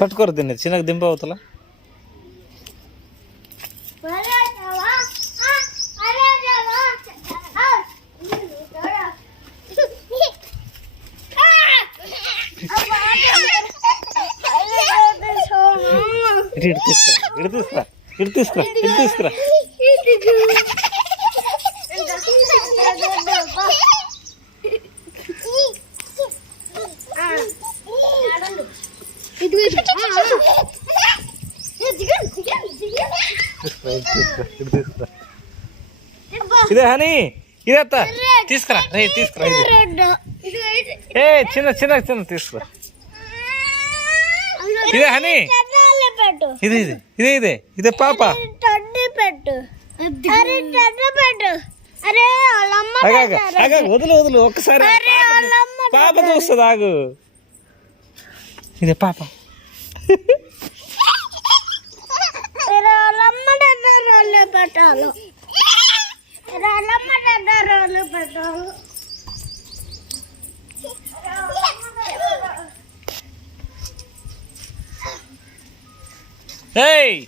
పట్టుకోరు దీన్ని చిన్నగా దింప అవుతలా ఇటు తీసుకురా ఇటు తీసుకురా ఇటు తీసుకురా ఇదే హనీ ఇదే అత్త తీసుకురా రే తీసుకురా ఏ చిన్న చిన్న చిన్న తీసుకురా ఇదే హనీ ఇది ఇది ఇదే ఇదే ఇదే పాప వదులు వదులు ఒక్కసారి పాప చూస్తుంది ఆగు ఇదే పాప Hey!